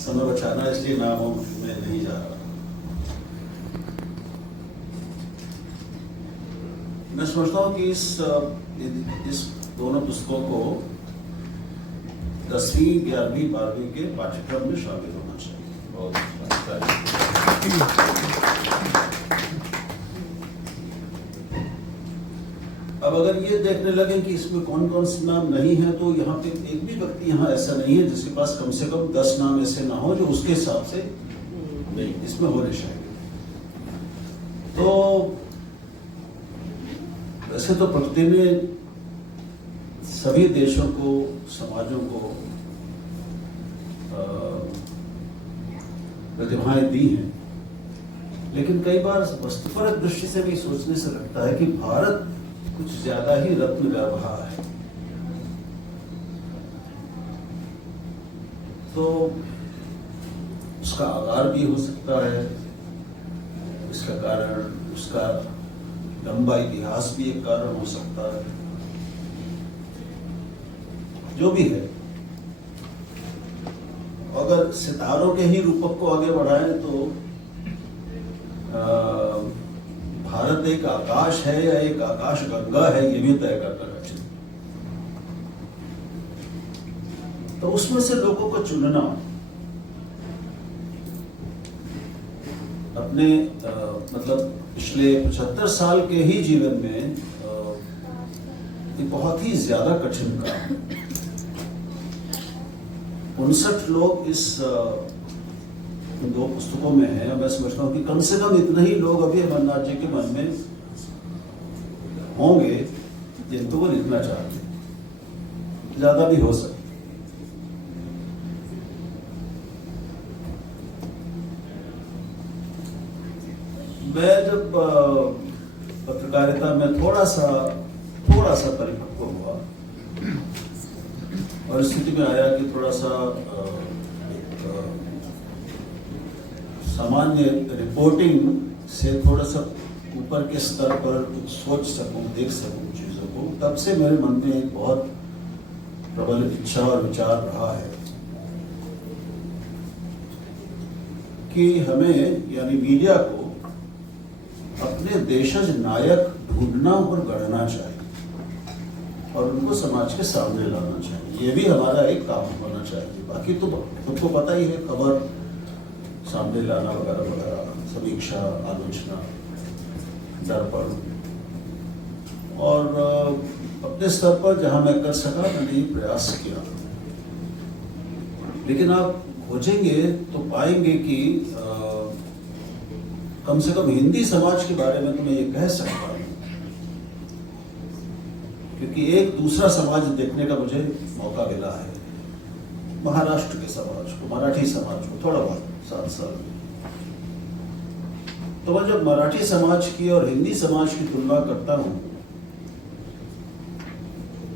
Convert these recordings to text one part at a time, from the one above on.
समय बचाना, इसलिए नामों में नहीं जा रहा। मैं समझता हूँ कि इस दोनों पुस्तकों को 10वीं, 11वीं, 12वीं के पाठ्यक्रम में शामिल होना चाहिए। बहुत अब अगर ये देखने लगे कि इसमें कौन कौन से नाम नहीं है, तो यहाँ पे एक भी व्यक्ति यहाँ ऐसा नहीं है जिसके पास कम से कम 10 नाम ऐसे ना हो जो उसके हिसाब से नहीं इसमें होने चाहिए। तो वैसे तो प्रकृति ने सभी देशों को, समाजों को प्रतिभाएं दी हैं, लेकिन कई बार वस्तुपरक दृष्टि से भी सोचने से लगता है कि भारत कुछ ज्यादा ही रत्न गर्भा है। तो उसका आकार भी हो सकता है, इसका कारण उसका लंबा इतिहास भी एक कारण हो सकता है। जो भी है, अगर सितारों के ही रूपक को आगे बढ़ाएं तो भारत एक आकाश है या एक आकाश गंगा है, ये भी तय करना कठिन। तो उसमें से लोगों को चुनना अपने मतलब पिछले 75 साल के ही जीवन में बहुत ही ज्यादा कठिन काम। 59 लोग इस दो पुस्तकों में है। मैं समझता हूँ कि कम से कम इतने ही लोग अभी अमरनाथ जी के मन में होंगे जिनको वो लिखना चाहते हैं, ज्यादा भी हो सकते। मैं जब पत्रकारिता में थोड़ा सा परिपक्व हुआ और स्थिति में आया कि थोड़ा सा सामान्य रिपोर्टिंग से थोड़ा सा ऊपर के स्तर पर कुछ सोच सकूं, देख सकूं चीजों को, तब से मेरे मन में एक बहुत प्रबल इच्छा और विचार रहा है कि हमें यानी मीडिया को अपने देशज नायक ढूंढना और गढ़ना चाहिए और उनको समाज के सामने लाना चाहिए। ये भी हमारा एक काम होना चाहिए। बाकी तो तुमको पता ही है, खबर सामने लाना वगैरह वगैरह, समीक्षा, आलोचना, दर्पण, और अपने स्तर पर जहां मैं कर सका मैंने ये प्रयास किया। लेकिन आप खोजेंगे तो पाएंगे कि कम से कम हिंदी समाज के बारे में तो मैं ये कह सकता हूं, क्योंकि एक दूसरा समाज देखने का मुझे मौका मिला है। महाराष्ट्र के समाज को, मराठी समाज को थोड़ा बहुत 7 साल में। तो मैं जब मराठी समाज की और हिंदी समाज की तुलना करता हूं,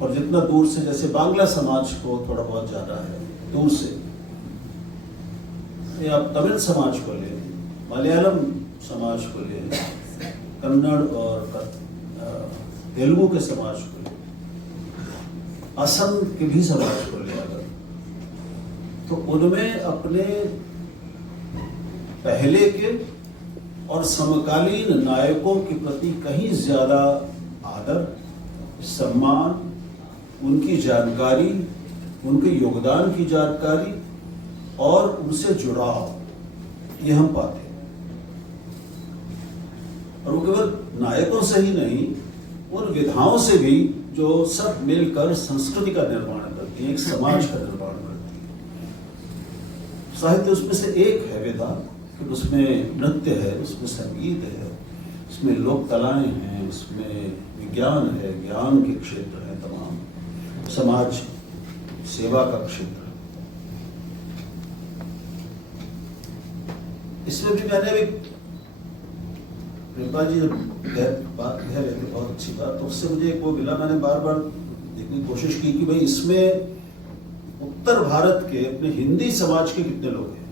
और जितना दूर से, जैसे बांग्ला समाज को थोड़ा बहुत जाना है दूर से, या आप तमिल समाज को ले, मलयालम समाज को ले, कन्नड़ और तेलुगु के समाज को ले, असम के भी समाज को ले अगर, तो उनमें अपने पहले के और समकालीन नायकों के प्रति कहीं ज्यादा आदर, सम्मान, उनकी जानकारी, उनके योगदान की जानकारी और उनसे जुड़ाव, ये हम पाते हैं। और वो केवल नायकों से ही नहीं, उन विधाओं से भी जो सब मिलकर संस्कृति का निर्माण करती है, एक समाज का निर्माण करती है। साहित्य उसमें से एक है विधा, फिर उसमें नृत्य है, उसमें संगीत है, उसमें लोक कलाएं हैं, उसमें विज्ञान है, ज्ञान के क्षेत्र हैं, तमाम समाज सेवा का क्षेत्र। इसमें भी मैंने भी कृपा जी बात कह रहे थे, बहुत अच्छी बात, तो उससे मुझे एक वो मिला। मैंने बार बार देखने की कोशिश की कि भाई इसमें उत्तर भारत के अपने हिंदी समाज के कितने लोग हैं।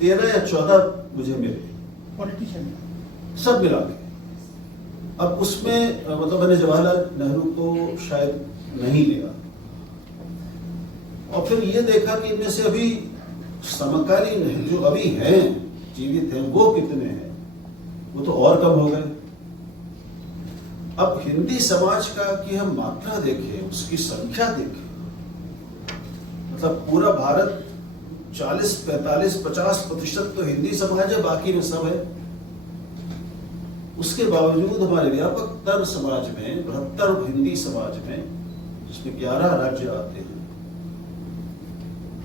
13 या 14 मुझे मिले, पॉलिटिशियन सब मिला के। अब उसमें मतलब मैंने जवाहरलाल नेहरू को शायद नहीं लिया, और फिर ये देखा कि इनमें से अभी समकालीन जो अभी हैं, जीवित हैं, वो कितने हैं, वो तो और कम हो गए। अब हिंदी समाज का कि हम मात्रा देखें, उसकी संख्या देखें, मतलब पूरा भारत 40, 45, 50% तो हिंदी समाज है, बाकी में सब है। उसके बावजूद हमारे व्यापकतर समाज में, बृहत्तर हिंदी समाज में, जिसमें 11 राज्य आते हैं,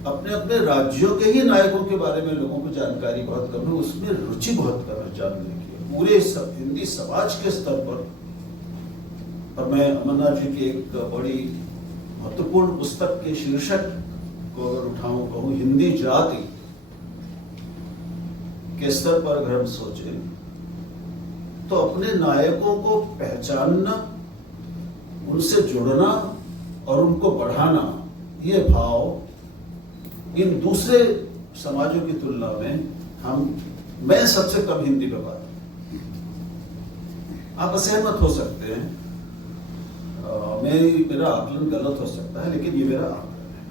अपने अपने राज्यों के ही नायकों के बारे में लोगों को जानकारी बहुत कम है, उसमें रुचि बहुत कम है जानने की। पूरे हिंदी समाज के स्तर पर, और मैं अमरनाथ जी की एक बड़ी महत्वपूर्ण पुस्तक के शीर्षक को अगर उठाऊं, कहूं हिंदी जाति के स्तर पर अगर हम सोचें, तो अपने नायकों को पहचानना, उनसे जुड़ना और उनको बढ़ाना, ये भाव इन दूसरे समाजों की तुलना में मैं सबसे कम हिंदी में बात। आप असहमत हो सकते हैं, मेरा आकलन गलत हो सकता है, लेकिन ये मेरा आकलन है।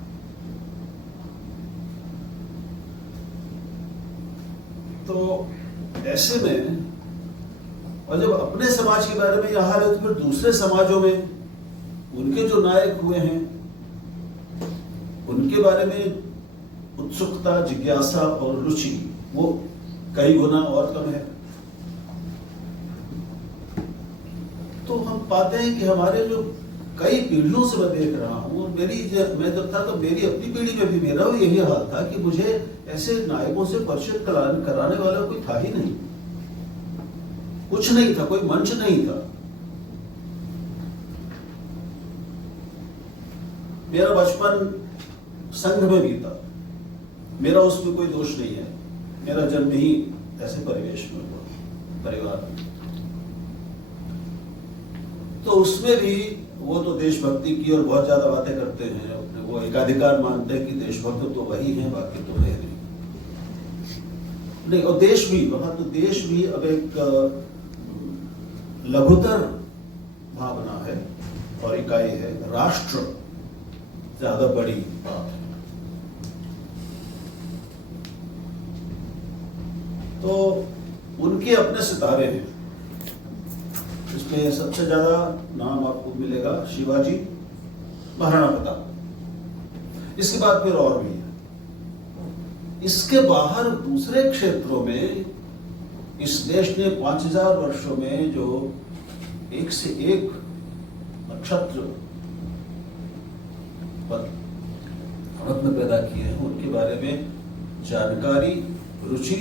तो ऐसे में, और जब अपने समाज के बारे में यह हाल है, तो फिर दूसरे समाजों में उनके जो नायक हुए हैं, उनके बारे में उत्सुकता, जिज्ञासा और रुचि वो कई गुना और कम है। तो हम पाते हैं कि हमारे जो कई पीढ़ियों से मैं देख रहा हूं, मैं जब था तो मेरी अपनी पीढ़ी में भी मेरा यही हाल था कि मुझे ऐसे नायकों से परिचित कराने वाला कोई था ही नहीं, कुछ नहीं था, कोई मंच नहीं था। मेरा बचपन संघ में बीता, मेरा उसमें कोई दोष नहीं है, मेरा जन्म ही ऐसे परिवेश में हुआ, परिवार में। तो उसमें भी वो तो देशभक्ति की और बहुत ज्यादा बातें करते हैं, अपने वो एकाधिकार मानते हैं कि देशभक्त तो वही है, बाकी तो है नहीं। और देश भी, वहां तो देश भी अब एक लघुतर भावना है और इकाई है, राष्ट्र ज्यादा बड़ी बात है। तो उनके अपने सितारे हैं, इसमें सबसे ज्यादा नाम आपको मिलेगा शिवाजी, महाराणा प्रताप। इसके बाद फिर और भी है। इसके बाहर दूसरे क्षेत्रों में इस देश ने 5000 वर्षों में जो एक से एक नक्षत्र रत्न पैदा किए हैं, उनके बारे में जानकारी, रुचि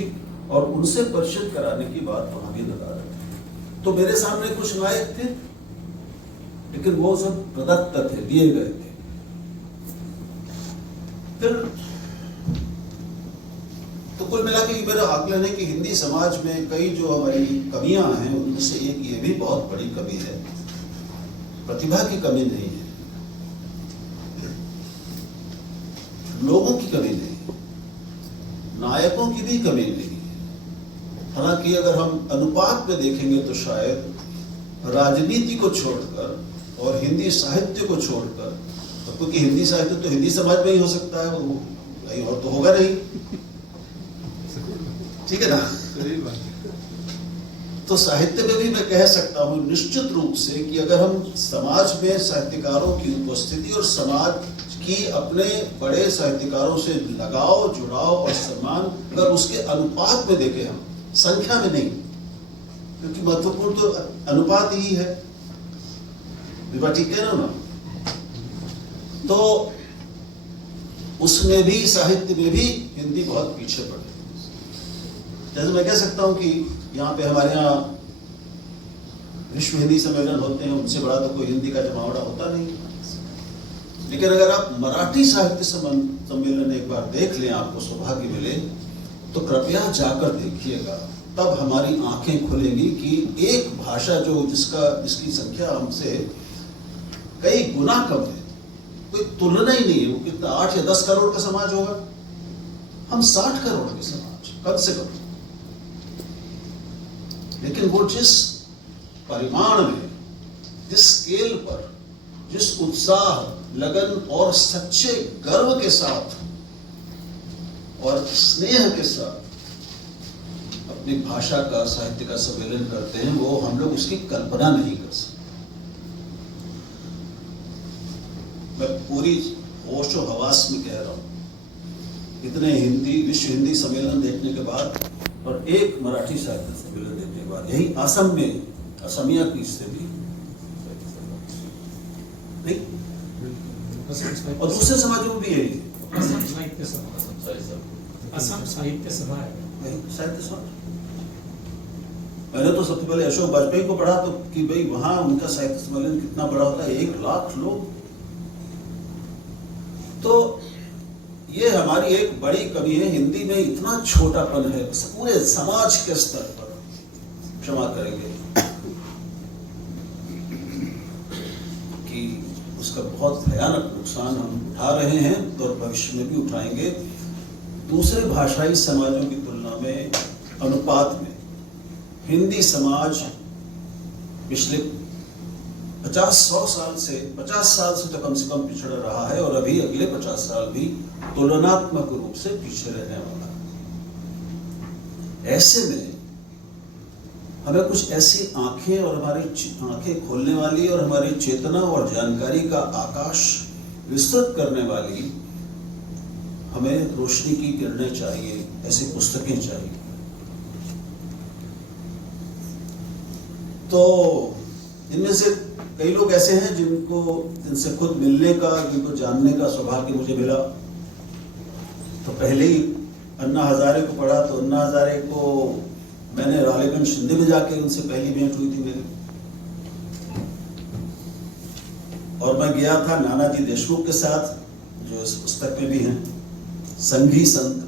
और उनसे परिचित कराने की बात वहां भी लगा रहे थे। तो मेरे सामने कुछ नायक थे, लेकिन वो सब प्रदत्त थे, दिए गए थे। फिर तो कुल मिला के मेरा आकलन है कि हिंदी समाज में कई जो हमारी कमियां हैं, उनमें से एक ये भी बहुत बड़ी कमी है, प्रतिभा की कमी नहीं है, लोगों की कमी नहीं है, नायकों की भी कमी नहीं है। हालांकि अगर हम अनुपात में देखेंगे तो शायद राजनीति को छोड़कर और हिंदी साहित्य को छोड़कर, तो क्योंकि हिंदी साहित्य तो हिंदी समाज में ही हो सकता है, वो कहीं और तो होगा नहीं, ठीक है ना। तो साहित्य में भी मैं कह सकता हूं निश्चित रूप से कि अगर हम समाज में साहित्यकारों की उपस्थिति और समाज की अपने बड़े साहित्यकारों से लगाव, जुड़ाव और सम्मान, अगर उसके अनुपात में देखें, हम संख्या में नहीं, क्योंकि महत्वपूर्ण तो अनुपात ही है, ठीक है ना। तो उसमें भी, साहित्य में भी हिंदी बहुत पीछे पड़ गई। जैसे मैं कह सकता हूं कि यहाँ पे हमारे यहाँ विश्व हिंदी सम्मेलन होते हैं, उनसे बड़ा तो कोई हिंदी का जमावड़ा होता नहीं। लेकिन अगर आप मराठी साहित्य सम्मेलन एक बार देख लें, आपको सौभाग्य मिले, तो कृपया जाकर देखिएगा, तब हमारी आंखें खुलेंगी कि एक भाषा जिसकी संख्या हमसे कई गुना कम है, कोई तुलना ही नहीं है। वो कितना 8 या 10 करोड़ का समाज होगा, हम 60 करोड़ के समाज कम से कम। लेकिन वो जिस परिमाण में, जिस स्केल पर जिस उत्साह, लगन और सच्चे गर्व के साथ और स्नेह के साथ अपनी भाषा का, साहित्य का सम्मेलन करते हैं, वो हम लोग उसकी कल्पना नहीं कर सकते। मैं पूरी होश और हवास में कह रहा हूं, इतने विश्व हिंदी सम्मेलन देखने के बाद और एक मराठी साहित्य सम्मेलन देखने के बाद, यही असम में असमिया की स्थिति नहीं, और दूसरे समाजों में भी यही असम साहित्य सभा, असम साहित्य सभा है साहित्य समाज। मैंने तो सबसे पहले अशोक वाजपेयी को पढ़ा तो कि भाई वहां उनका साहित्य सम्मेलन कितना बड़ा होता है, 1 लाख लोग। तो ये हमारी एक बड़ी कमी है, हिंदी में इतना छोटापन है पूरे समाज के स्तर पर, क्षमा करेंगे, कि उसका बहुत भयानक नुकसान हम उठा रहे हैं और भविष्य में भी उठाएंगे। दूसरे भाषाई समाजों की तुलना में, अनुपात में हिंदी समाज पिछले 50-100 साल से 50 साल से तो कम पिछड़ा रहा है, और अभी अगले 50 साल भी तुलनात्मक रूप से पीछे रहने वाला है। ऐसे में हमें कुछ ऐसी आंखें और हमारी आंखें खोलने वाली और हमारी चेतना और जानकारी का आकाश विस्तृत करने वाली हमें रोशनी की किरणें चाहिए, ऐसी पुस्तकें चाहिए। तो इनमें से कई लोग ऐसे हैं जिनसे खुद मिलने का, जिनको जानने का सौभाग्य मुझे मिला। तो पहले ही अन्ना हजारे को पढ़ा, तो अन्ना हजारे को मैंने रालेगंज शिंदे में जाके उनसे पहली भेंट हुई थी मेरी। और मैं गया था नानाजी देशमुख के साथ, जो इस पुस्तक में भी हैं, संघी संत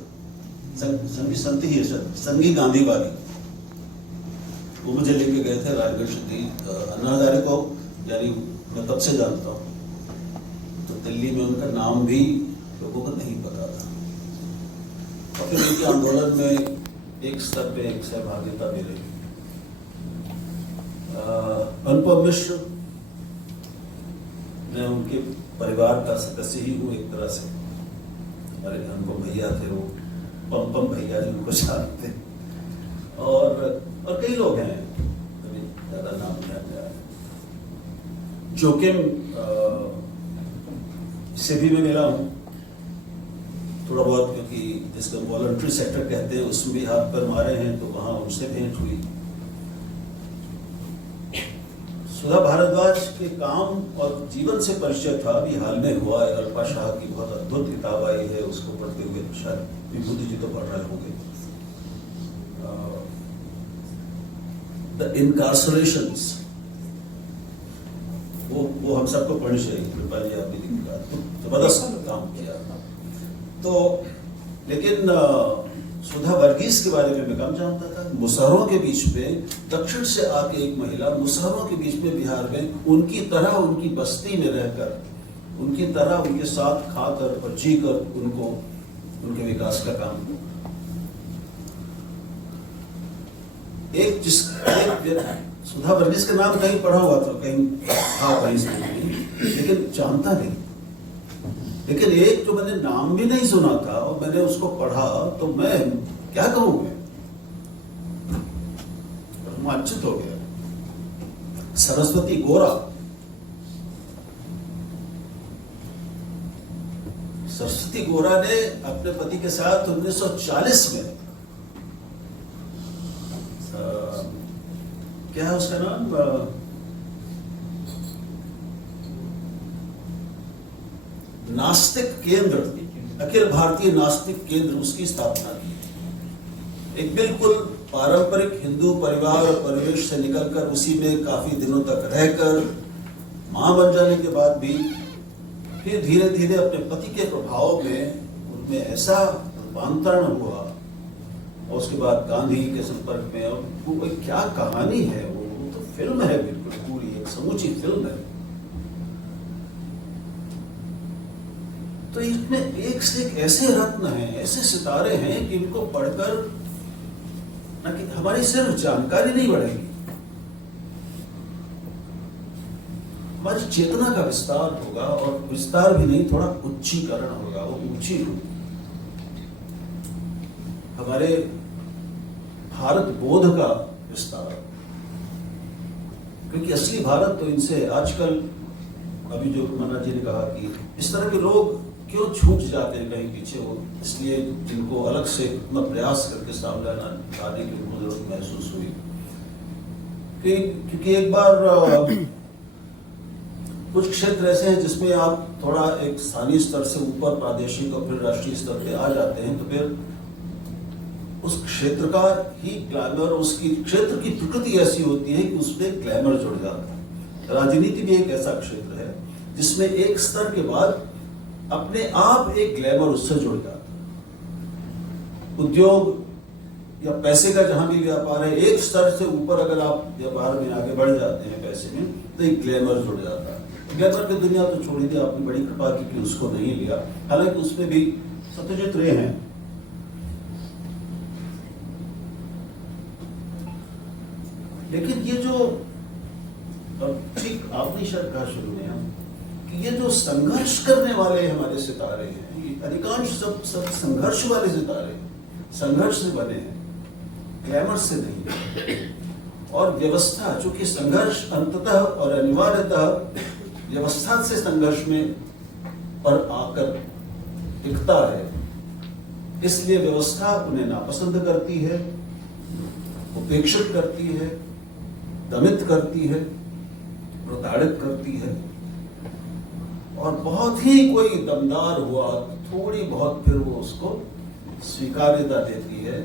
ही है, संघी गांधीवादी। वो मुझे लेके गए थे राजगढ़ शिंदे। अन्ना हजारे को यानी मैं तब से जानता हूँ, तो दिल्ली में उनका नाम भी लोगों को नहीं पता था। और फिर उनके आंदोलन में एक स्तर पे एक सहभागिता मिली। अनुपम मिश्र, मैं उनके परिवार का सदस्य ही हूँ एक तरह से। हमारे अनुपम भैया थे, वो पम भैया जिनको जानते, और कई लोग हैं, ज्यादा नाम नहीं आता। जोकिम से भी मैं मिला हूँ थोड़ा बहुत, क्योंकि जिसको वॉलंटरी सेक्टर कहते हैं उसमें भी हाथ पर मारे हैं, तो वहां उनसे भेंट हुई। सुधा भारद्वाज के काम और जीवन से परिचय था, अभी हाल में हुआ है। अल्पा शाह की बहुत अद्भुत किताब आई है, उसको पढ़ते हुए शायद विभूति जी तो पढ़ रहे होंगे। द इनकार्सरेशंस, वो हम सबको पढ़नी चाहिए। कृपा जी आपने लिखा, तो जबरदस्त काम किया। तो लेकिन सुधा वर्गीस के बारे में मैं कम जानता था। मुसहरों के बीच में, दक्षिण से आके एक महिला मुसहरों के बीच में बिहार में, उनकी तरह उनकी बस्ती में रहकर, उनकी तरह उनके साथ खाकर और जीकर उनको उनके विकास का काम। सुधा वर्गीस का नाम कहीं पढ़ा हुआ था, कहीं था, कहीं से नहीं, लेकिन जानता नहीं। लेकिन एक जो मैंने नाम भी नहीं सुना था और मैंने उसको पढ़ा, तो मैं क्या कहूं, रोमांचित हो गया। सरस्वती गोरा, सरस्वती गोरा ने अपने पति के साथ 1940 में, क्या है उसका नाम, नास्तिक केंद्र, अखिल भारतीय नास्तिक केंद्र, उसकी स्थापना की। एक बिल्कुल पारंपरिक हिंदू परिवार और परिवेश से निकलकर, उसी में काफी दिनों तक रहकर, मां बन जाने के बाद भी फिर धीरे धीरे अपने पति के प्रभाव में उनमें ऐसा रूपांतरण हुआ, और उसके बाद गांधी के संपर्क में। और वो क्या कहानी है, वो तो फिल्म है, बिल्कुल पूरी एक समूची फिल्म है। तो इसमें एक से एक ऐसे रत्न हैं, ऐसे सितारे हैं कि इनको पढ़कर न कि हमारी सिर्फ जानकारी नहीं बढ़ेगी, हमारी चेतना का विस्तार होगा, और विस्तार भी नहीं, थोड़ा उच्चीकरण होगा, वो ऊंची होगी। हमारे भारत बोध का विस्तार, क्योंकि असली भारत तो इनसे आजकल, अभी जो मन्ना जी ने कहा कि इस तरह के लोग क्यों छूट जाते हैं कहीं पीछे, वो इसलिए जिनको अलग से अपना प्रयास करके सामने आने की उनको जरूरत महसूस हुई। क्योंकि एक बार कुछ क्षेत्र ऐसे हैं जिसमें आप थोड़ा एक स्थानीय स्तर से ऊपर प्रादेशिक और फिर राष्ट्रीय स्तर पे आ जाते हैं, तो फिर उस क्षेत्र का ही ग्लैमर, उसकी क्षेत्र की प्रकृति ऐसी होती है कि उसमें ग्लैमर जुड़ जाता है। राजनीति भी एक ऐसा क्षेत्र है जिसमें एक स्तर के बाद अपने आप एक ग्लैमर उससे जुड़ जाता है। उद्योग या पैसे का जहां भी व्यापार है, एक स्तर से ऊपर अगर आप व्यापार में आगे बढ़ जाते हैं पैसे में, तो एक ग्लैमर जुड़ जाता है। ग्लैमर की दुनिया तो छोड़ दी, आपने बड़ी कृपा की कि उसको नहीं लिया, हालांकि उसमें भी सत्यजित रे हैं। लेकिन ये जो ठीक आपने शायद कहा शुरू में कि ये जो संघर्ष करने वाले हमारे सितारे हैं, ये अधिकांश सब संघर्ष वाले सितारे हैं, संघर्ष से बने हैं, ग्लैमर से नहीं। और व्यवस्था, चूंकि संघर्ष अंततः और अनिवार्यतः व्यवस्था से संघर्ष में पर आकर टिकता है, इसलिए व्यवस्था उन्हें नापसंद करती है, उपेक्षित करती है, दमित करती है, प्रताड़ित करती है। और बहुत ही कोई दमदार हुआ, थोड़ी बहुत फिर वो उसको स्वीकार्यता देती है,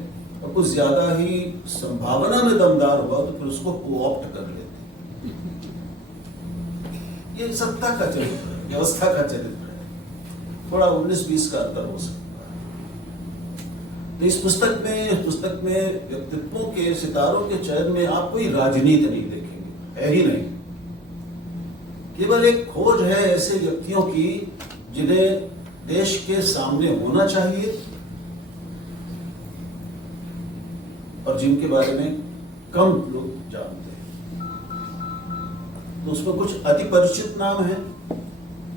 और कुछ ज्यादा ही संभावना में दमदार हुआ तो फिर उसको कोऑप्ट कर लेती है। ये सत्ता का चरित्र है, व्यवस्था का चरित्र है। थोड़ा 19-20 का अंतर हो सकता है। तो इस पुस्तक में व्यक्तित्वों के, सितारों के चयन में आप कोई राजनीति नहीं देखेंगे, है ही नहीं। केवल एक खोज है ऐसे व्यक्तियों की जिन्हें देश के सामने होना चाहिए और जिनके बारे में कम लोग जानते हैं। तो उसमें कुछ अति परिचित नाम हैं,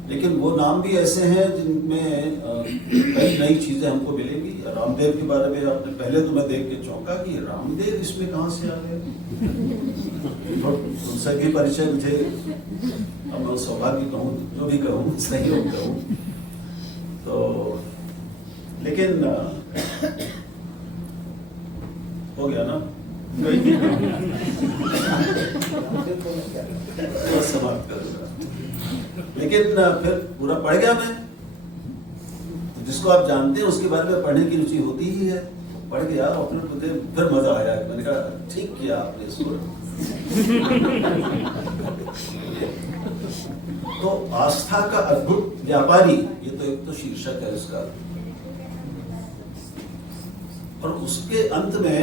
लेकिन वो नाम भी ऐसे हैं जिनमें कई नई चीजें हमको मिलेंगी। रामदेव के बारे में आपने पहले तो मैं देख के चौंका कि रामदेव इसमें कहां से आ गए। उनसे भी परिचय मुझे, अब मैं सौभाग्य कहूँ, जो भी कहूँ, सहयोग कहूँ, तो लेकिन हो गया ना, समाप्त करूंगा। लेकिन फिर पूरा पढ़ गया मैं, तो जिसको आप जानते हैं उसके बारे में पढ़ने की रुचि होती ही है। पढ़ गया और फिर मुझे फिर मजा आया, मैंने कहा ठीक किया आपने इसको। तो आस्था का अद्भुत व्यापारी, ये तो एक तो शीर्षक है उसका, और उसके अंत में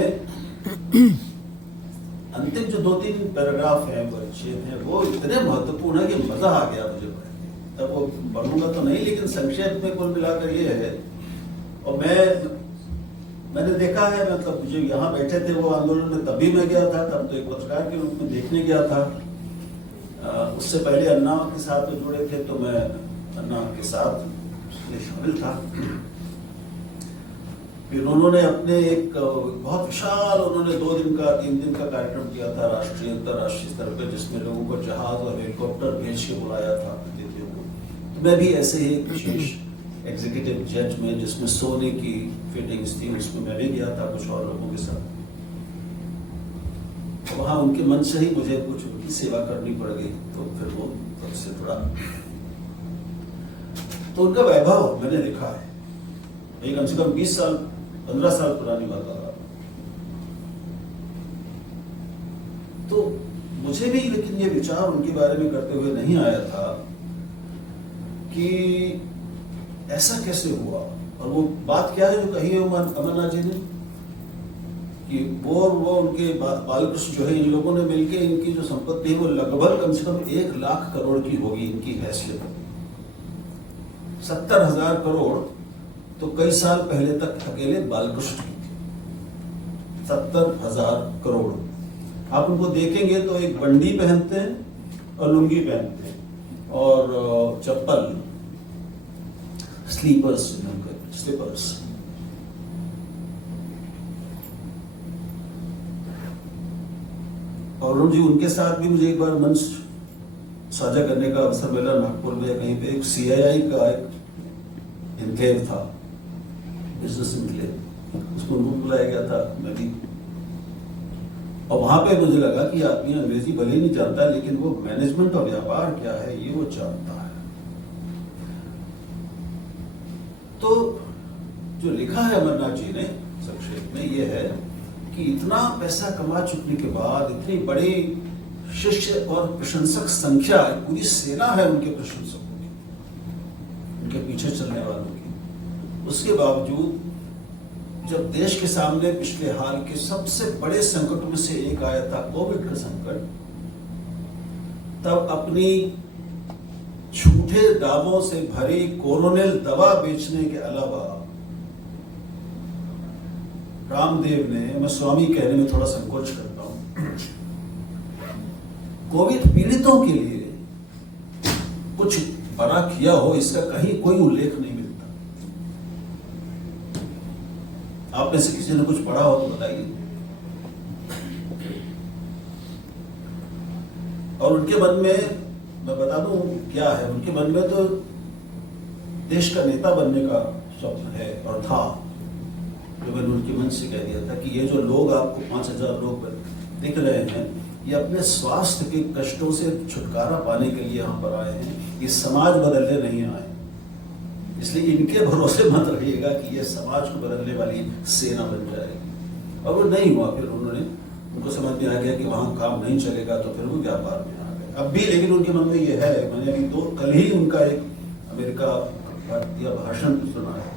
अंतिम जो 2-3 पैराग्राफ हैं, परिच्छेद हैं, वो इतने महत्वपूर्ण है कि मजा आ गया मुझे पढ़ के। तब वो पढ़ूंगा तो नहीं, लेकिन संक्षेप में कुल मिलाकर ये है। और मैंने देखा है, मतलब जो यहाँ बैठे थे वो आंदोलन में तभी मैं गया था, तब तो एक पत्रकार के रूप में देखने गया था। उससे पहले अन्ना के साथ जो जुड़े थे, तो मैं अन्ना के साथ शामिल था। फिर उन्होंने अपने एक बहुत विशाल, उन्होंने 2 दिन का 3 दिन का कार्यक्रम किया था राष्ट्रीय अंतर्राष्ट्रीय स्तर पर, जिसमें लोगों को जहाज और हेलीकॉप्टर भेज के बुलाया था अतिथियों को। तो मैं भी ऐसे ही एक विशेष एग्जीक्यूटिव जेट में, जिसमें सोने की फिटिंग्स थी, उसमें मैं भी गया था कुछ और लोगों के साथ। तो वहां उनके मन से ही मुझे कुछ उनकी सेवा करनी पड़ गई, तो फिर वो तब से थोड़ा, तो उनका वैभव मैंने देखा है। ये कम से कम 20 साल 15 साल पुरानी बात आ रहा। तो मुझे भी लेकिन ये विचार उनके बारे में करते हुए नहीं आया था कि ऐसा कैसे हुआ। और वो बात क्या है जो कही है अमरनाथ जी ने, कि वो उनके बालकृष्ण जो है, इन लोगों ने मिलकर इनकी जो संपत्ति है वो लगभग कम से कम 1 लाख करोड़ की होगी इनकी हैसियत। 70,000 करोड़ तो कई साल पहले तक अकेले बालकृष्ण की थी। 70,000 करोड़। आप उनको देखेंगे तो एक बंडी पहनते हैं और लुंगी पहनते हैं, और चप्पल, स्लीपर्स, स्लीपर्स। और अरुण जी, उनके साथ भी मुझे एक बार मंच साझा करने का अवसर मिला नागपुर में कहीं पे। एक CII का एक इनक्लेव था, बिजनेस इनक्लेव, उसको उनको बुलाया गया था, मैं भी। और वहां पे मुझे लगा कि आदमी अंग्रेजी भले ही नहीं जानता है, लेकिन वो मैनेजमेंट और व्यापार क्या है ये वो जानता है। तो जो लिखा है अमरनाथ जी ने संक्षेप में ये है कि इतना पैसा कमा चुकने के बाद इतनी बड़ी शिष्य और प्रशंसक संख्या, पूरी सेना है उनके प्रशंसकों की, उनके पीछे चलने वालों की, उसके बावजूद जब देश के सामने पिछले हाल के सबसे बड़े संकटों में से एक आया था, कोविड का संकट, तब अपनी झूठे दावों से भरी कोरोनिल दवा बेचने के अलावा रामदेव ने, मैं स्वामी कहने में थोड़ा संकोच करता हूं, कोविड पीड़ितों के लिए कुछ बड़ा किया हो इसका कहीं कोई उल्लेख नहीं मिलता। आप में से किसी ने कुछ पढ़ा हो तो बताइए। और उनके मन में, मैं बता दूं क्या है, उनके मन में तो देश का नेता बनने का स्वप्न है और था, जो मैंने उनके मन से कह दिया था कि ये जो लोग आपको 5000 लोग दिख रहे हैं, ये अपने स्वास्थ्य के कष्टों से छुटकारा पाने के लिए यहाँ पर आए हैं, ये समाज बदलने नहीं आए। इसलिए इनके भरोसे मत रहिएगा कि ये समाज को बदलने वाली सेना बन जाएगी। और वो नहीं हुआ। फिर उनको समझ में आ गया कि वहाँ काम नहीं चलेगा, तो फिर वो व्यापार में आ गए। अब भी लेकिन उनके मन में ये है, मैंने अभी कल ही उनका एक अमेरिका भारतीय भाषण सुना है,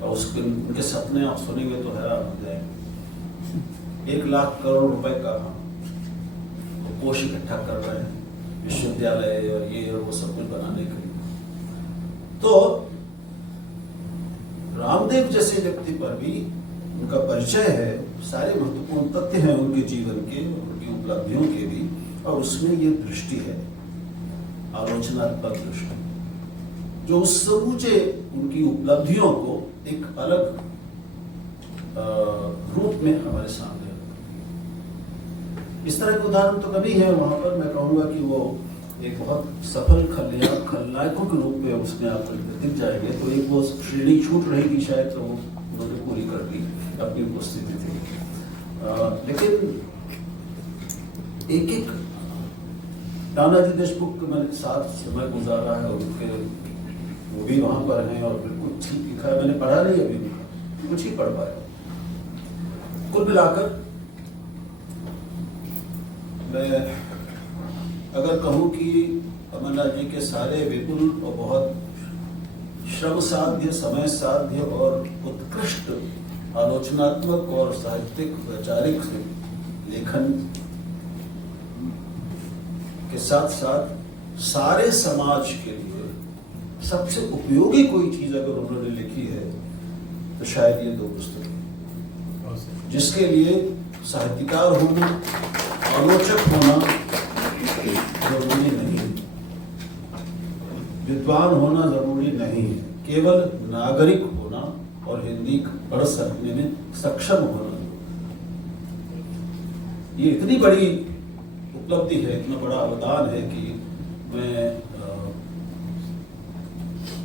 और उसके उनके सपने आप सुनेंगे तो हैरान हो जाएंगे। 1 लाख करोड़ रुपए का कोष इकट्ठा कर रहे हैं, विश्वविद्यालय और ये और वो सब कुछ बनाने के लिए। तो रामदेव जैसे व्यक्ति पर भी उनका परिचय है, सारे महत्वपूर्ण तथ्य हैं उनके जीवन के, उनकी उपलब्धियों के भी, और उसमें ये दृष्टि है, आलोचनात्मक दृष्टि, जो उस समूचे उनकी उपलब्धियों को एक अलग रूप में हमारे सामने रखता। इस तरह के उदाहरण तो कभी है वहां पर। मैं कहूंगा कि वो एक बहुत सफल खलनायकों के रूप में उसमें आपको दिख जाएंगे। तो एक वो श्रेणी छूट रही थी शायद, तो उन्होंने पूरी कर दी अपनी उपस्थिति थी। लेकिन एक एक नानाजी देशमुख मैंने साथ समय गुजारा है, उनके वो भी वहां पर हैं, और फिर कुछ ही लिखा है, मैंने पढ़ा नहीं अभी उनका, कुछ ही पढ़ पाया। कुल मिलाकर मैं अगर कहूं कि अमरनाथ जी के सारे विपुल और बहुत श्रम साध्य, समय साध्य और उत्कृष्ट आलोचनात्मक और साहित्यिक वैचारिक लेखन के साथ साथ सारे समाज के लिए सबसे उपयोगी कोई चीज अगर उन्होंने लिखी है तो शायद ये 2 पुस्तकें, जिसके लिए साहित्यकार होना, आलोचक होना जरूरी नहीं है, विद्वान होना जरूरी नहीं है, केवल नागरिक होना और हिंदी पढ़ सकने में सक्षम होना। ये इतनी बड़ी उपलब्धि है, इतना बड़ा अवदान है कि मैं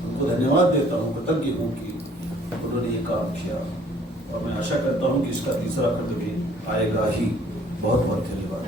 उनको धन्यवाद देता हूँ, कृतज्ञ हूँ कि उन्होंने ये काम किया, और मैं आशा करता हूँ कि इसका तीसरा खंड भी आएगा ही। बहुत बहुत धन्यवाद।